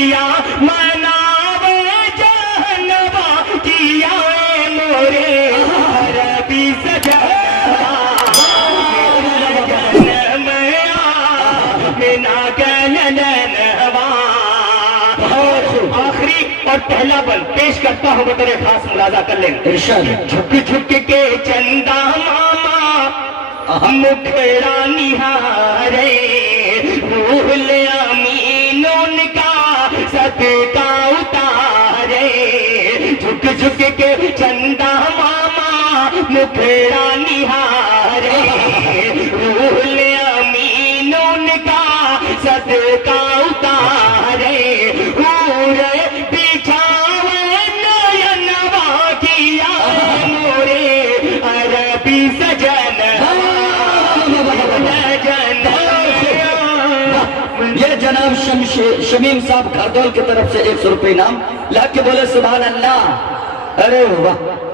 किया मनावे जहनवा किया मोरे अरबी सजना बिना गलनवा। आखिरी और पहला बल पेश करता हूँ, बतौर खास मुलाजा कर लें। झुक झुक के चंदा मामा मुखड़ा निहारे, रूहुल अमीन उनका सदका उतारे। झुक झुक के चंदा मामा मुखड़ा निहारे, रूहुल अमीन उनका सदका उतारे। पूरे बिछावे नयनवा किया मोरे अरबी सजन। ये जनाब शमीम साहब घरदौल की तरफ से 100 रुपये इनाम। ला के बोले सुभान अल्लाह। अरे वाह।